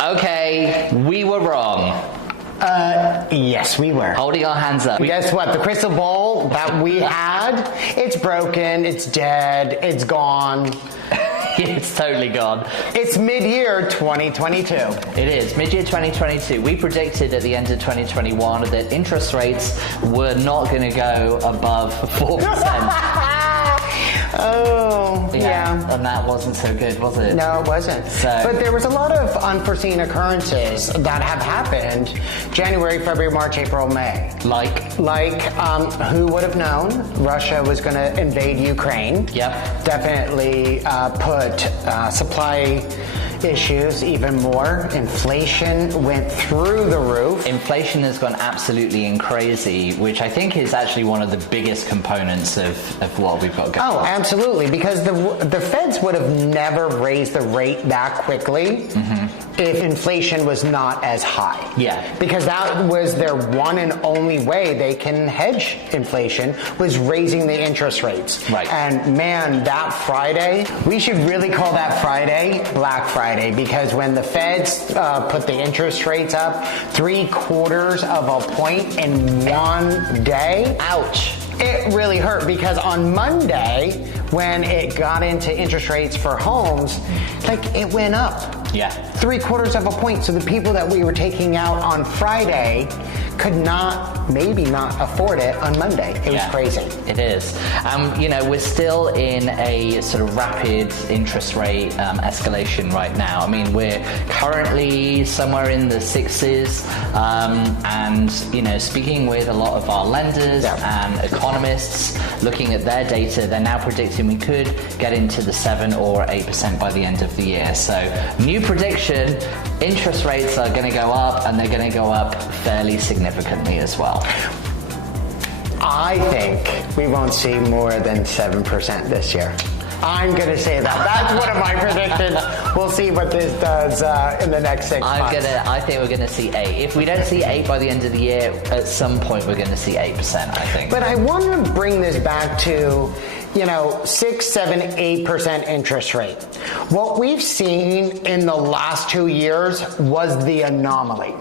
Okay, we were wrong. Yes, we were. Holding our hands up. Guess what? The crystal ball that we had, it's broken, it's dead, it's gone. It's totally gone. It's mid-year 2022. It is. Mid-year 2022. We predicted at the end of 2021 that interest rates were not going to go above 4%. Oh, yeah. And that wasn't so good, was it? No, it wasn't. But there was a lot of unforeseen occurrences that have happened January, February, March, April, May. Like, who would have known Russia was going to invade Ukraine? Yep. Definitely put supply issues even more. Inflation went through the roof. Inflation has gone absolutely crazy, which I think is actually one of the biggest components of what we've got going on. Oh, absolutely, because the Feds would have never raised the rate that quickly if inflation was not as high. Yeah. Because that was their one and only way they can hedge inflation, was raising the interest rates. Right. And man, that Friday, we should really call that Friday Black Friday, because when the Feds put the interest rates up 3/4 of a point in one day, ouch. It really hurt, because on Monday, when it got into interest rates for homes, it went up. Yeah. 3/4 of a point. So the people that we were taking out on Friday could maybe not afford it on Monday. It was crazy. It is. We're still in a sort of rapid interest rate escalation right now. I mean, we're currently somewhere in the 6s, and, speaking with a lot of our lenders and economists, looking at their data, they're now predicting we could get into the 7 or 8% by the end of the year. So, new prediction, interest rates are going to go up, and they're going to go up fairly significantly as well. I think we won't see more than 7% this year. I'm going to say that. That's one of my predictions. We'll see what this does in the next 6 months. I think we're going to see 8. If we don't see 8 by the end of the year, at some point we're going to see 8%, I think. But I want to bring this back to 6, 7, 8% interest rate. What we've seen in the last 2 years was the anomaly.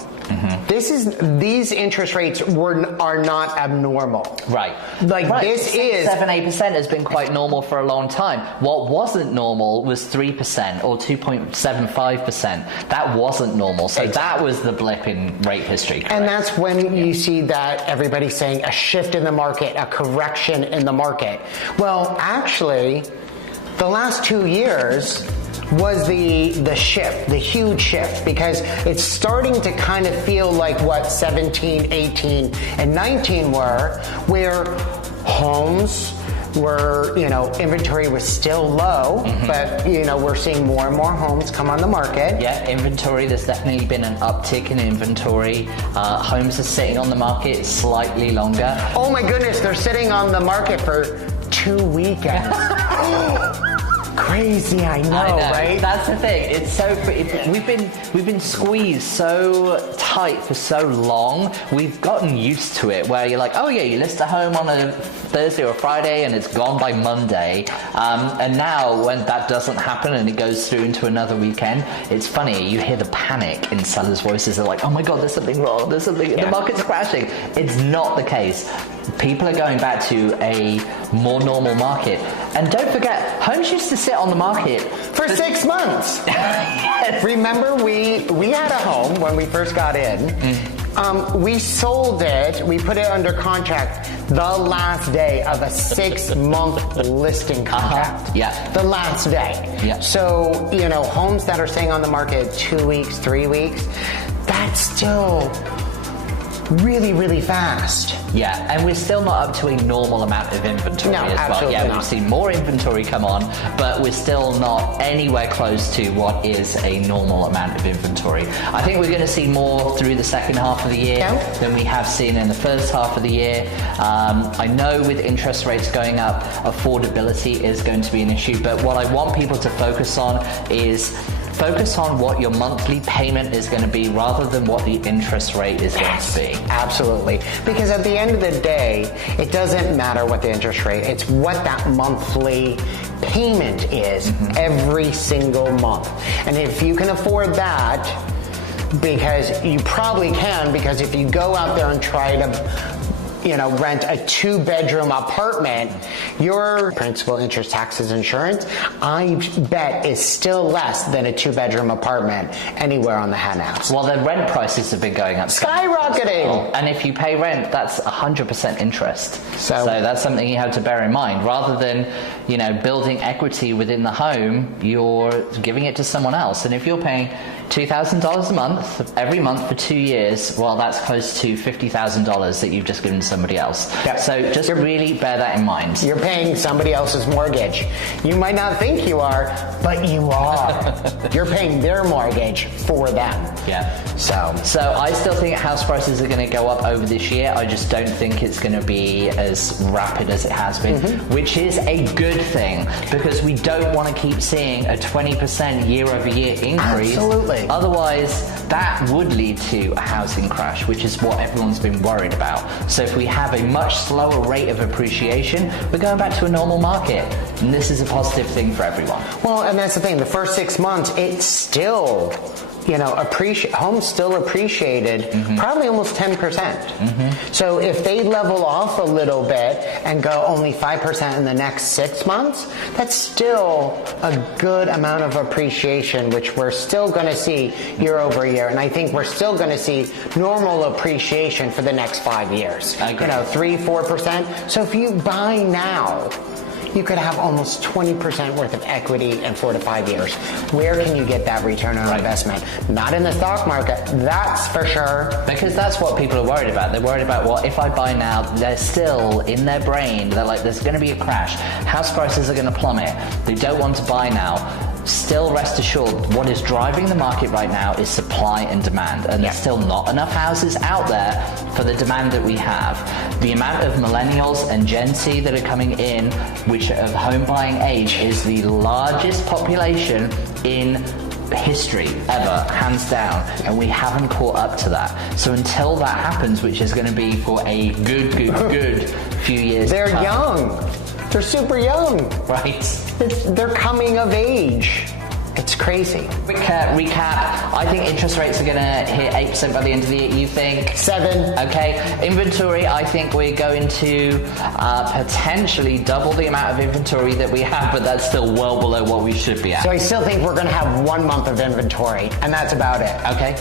These interest rates are not abnormal. Right. This is 7, 8% has been quite normal for a long time. What wasn't normal was 3% or 2.75%. That wasn't normal. So that was the blip in rate history. Correct? And that's when you see that everybody's saying a shift in the market, a correction in the market. Well, actually, the last 2 years was the shift, the huge shift, because it's starting to kind of feel like what 17, 18, and 19 were, where homes were, inventory was still low, but, we're seeing more and more homes come on the market. Yeah, inventory, there's definitely been an uptick in inventory. Homes are sitting on the market slightly longer. Oh my goodness, they're sitting on the market for 2 weekends. Crazy, I know, right? That's the thing. It's so we've been squeezed so tight for so long. We've gotten used to it. Where you're like, oh yeah, you list a home on a Thursday or Friday, and it's gone by Monday. And now when that doesn't happen and it goes through into another weekend, it's funny. You hear the panic in sellers' voices. They're like, oh my god, there's something wrong. There's something. The market's crashing. It's not the case. People are going back to a more normal market. And don't forget, homes used to sit on the market for 6 months. Yes. Remember, we had a home when we first got in. We sold it, we put it under contract the last day of a 6-month listing contract. Yeah. The last day. Yeah. So, homes that are staying on the market 2 weeks, 3 weeks, that's still really, really fast. Yeah, and we're still not up to a normal amount of inventory as well. Yeah, we've seen more inventory come on, but we're still not anywhere close to what is a normal amount of inventory. I think we're going to see more through the second half of the year than we have seen in the first half of the year. I know with interest rates going up, affordability is going to be an issue, but what I want people to focus on is focus on what your monthly payment is going to be rather than what the interest rate is going to be. Absolutely. Because at the end of the day, it doesn't matter what the interest rate, it's what that monthly payment is every single month. And if you can afford that, because you probably can, because if you go out there and try to rent a 2-bedroom apartment, your principal, interest, taxes, insurance, I bet is still less than a 2-bedroom apartment anywhere on the Haddon House. Well, the rent prices have been going up. Skyrocketing! And if you pay rent, that's 100% interest. So that's something you have to bear in mind. Rather than, building equity within the home, you're giving it to someone else. And if you're paying $2,000 a month, every month for 2 years, well, that's close to $50,000 that you've just given to somebody else. Yep. So just really bear that in mind. You're paying somebody else's mortgage. You might not think you are, but you are. You're paying their mortgage for them. Yeah. So I still think house prices are going to go up over this year. I just don't think it's going to be as rapid as it has been, which is a good thing, because we don't want to keep seeing a 20% year-over-year increase. Absolutely. Otherwise, that would lead to a housing crash, which is what everyone's been worried about. So if we have a much slower rate of appreciation, we're going back to a normal market. And this is a positive thing for everyone. Well, and that's the thing. The first 6 months, it's still, homes still appreciated probably almost 10%. So if they level off a little bit and go only 5% in the next 6 months, that's still a good amount of appreciation, which we're still going to see year over year. And I think we're still going to see normal appreciation for the next 5 years. 3-4%. So if you buy now, you could have almost 20% worth of equity in 4 to 5 years. Where can you get that return on investment? Not in the stock market, that's for sure. Because that's what people are worried about. They're worried about, well, if I buy now, they're still in their brain, they're like, there's going to be a crash. House prices are going to plummet. They don't want to buy now. Still rest assured, what is driving the market right now is supply and demand, and there's still not enough houses out there for the demand that we have. The amount of millennials and Gen Z that are coming in, which of home buying age, is the largest population in history ever, hands down, and we haven't caught up to that. So until that happens, which is going to be for a good few years. They're young. They're super young. Right. They're coming of age. It's crazy. Quick recap. I think interest rates are going to hit 8% by the end of the year. You think? 7. Okay. Inventory, I think we're going to potentially double the amount of inventory that we have, but that's still well below what we should be at. So I still think we're going to have 1 month of inventory, and that's about it. Okay.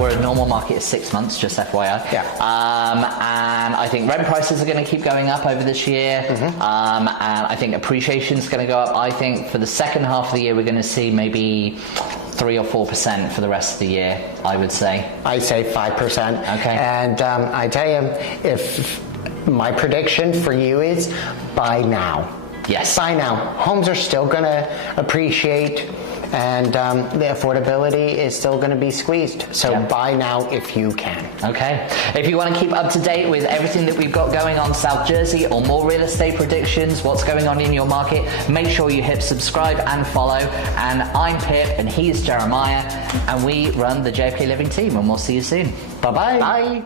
We're a normal market is 6 months, just FYI. Yeah. And I think rent prices are going to keep going up over this year. And I think appreciation is going to go up. I think for the second half of the year, we're going to see maybe 3 or 4% for the rest of the year, I would say. I say 5%. Okay. And I tell you, if my prediction for you is buy now. Yes. Buy now. Homes are still going to appreciate, and the affordability is still going to be squeezed. So buy now if you can. Okay. If you want to keep up to date with everything that we've got going on South Jersey, or more real estate predictions, what's going on in your market, make sure you hit subscribe and follow. And I'm Pip, and he's Jeremiah, and we run the JFK Living team, and we'll see you soon. Bye-bye. Bye.